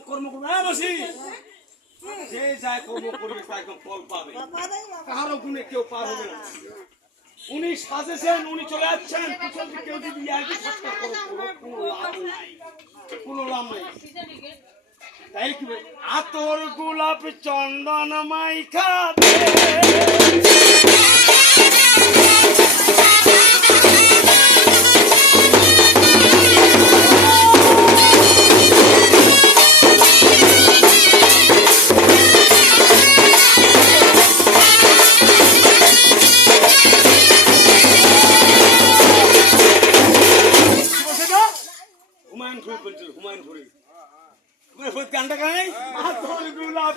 কর্ম করবে হ্যাঁ মাসি যে যায় কর্ম করবে তা একদম ফল পাবে কারো গুণে কেউ পার হবে না উনি সাজেছেন উনি চলে যাচ্ছেন পিছন থেকে কেউ যদি একই সৎকার করে কোনো লাভ নাই তাই কি আতর গোলাপ চন্দন মাইখাতে গানটা গাই আতর গোলাপ